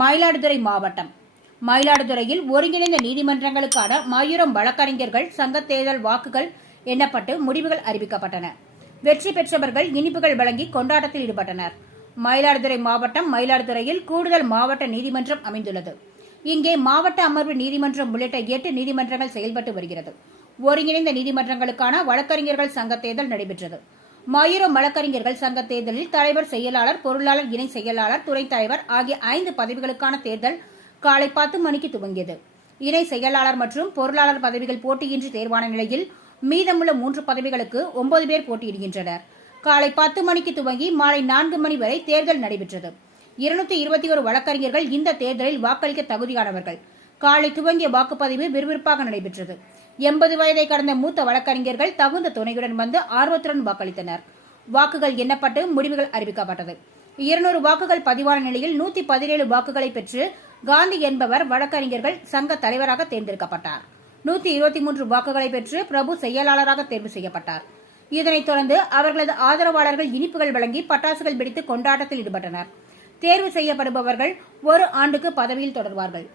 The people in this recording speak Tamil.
மயிலாடுதுறை மாவட்டம் மயிலாடுதுறையில் ஒருங்கிணைந்த நீதிமன்றங்களுக்கான மாயூரம் வழக்கறிஞர்கள் சங்க தேர்தல் வாக்குகள் எண்ணப்பட்டு முடிவுகள் அறிவிக்கப்பட்டன. வெற்றி பெற்றவர்கள் இனிப்புகள் வழங்கி கொண்டாட்டத்தில் ஈடுபட்டனர். மயிலாடுதுறை மாவட்டம் மயிலாடுதுறையில் கூடுதல் மாவட்ட நீதிமன்றம் அமைந்துள்ளது. இங்கே மாவட்ட அமர்வு நீதிமன்றம் உள்ளிட்ட 8 நீதிமன்றங்கள் செயல்பட்டு வருகிறது. ஒருங்கிணைந்த நீதிமன்றங்களுக்கான வழக்கறிஞர்கள் சங்க தேர்தல் நடைபெற்றது. மாயூரம் வழக்கறிஞர்கள் சங்க தேர்தலில் தலைவர், செயலாளர், பொருளாளர், இணை செயலாளர், துணைத் தலைவர் ஆகிய 5 பதவிகளுக்கான தேர்தல் காலை 10 மணிக்கு துவங்கியது. இணை செயலாளர் மற்றும் பொருளாளர் பதவிகள் போட்டியின்றி தேர்வான நிலையில் மீதமுள்ள 3 பதவிகளுக்கு 9 பேர் போட்டியிடுகின்றனர். காலை 10 மணிக்கு துவங்கி மாலை 4 மணி வரை தேர்தல் நடைபெற்றது. 221 வழக்கறிஞர்கள் இந்த தேர்தலில் வாக்களிக்க தகுதியானவர்கள். காலை துவங்கிய வாக்குப்பதிவு விறுவிறுப்பாக நடைபெற்றது. 80 வயதை கடந்த மூத்த வழக்கறிஞர்கள் தகுந்த துணையுடன் வந்து ஆர்வத்துடன் வாக்களித்தனர். வாக்குகள் எண்ணப்பட்டு முடிவுகள் அறிவிக்கப்பட்டது. 200 வாக்குகள் பதிவான நிலையில் 117 வாக்குகளை பெற்று காந்தி என்பவர் வழக்கறிஞர்கள் சங்க தலைவராக தேர்ந்தெடுக்கப்பட்டார். 123 வாக்குகளை பெற்று பிரபு செயலாளராக தேர்வு செய்யப்பட்டார். இதனைத் தொடர்ந்து அவர்களது ஆதரவாளர்கள் இனிப்புகள் வழங்கி பட்டாசுகள் வெடித்து கொண்டாட்டத்தில் ஈடுபட்டனர். தேர்வு செய்யப்படுபவர்கள் 1 ஆண்டுக்கு பதவியில் தொடர்வார்கள்.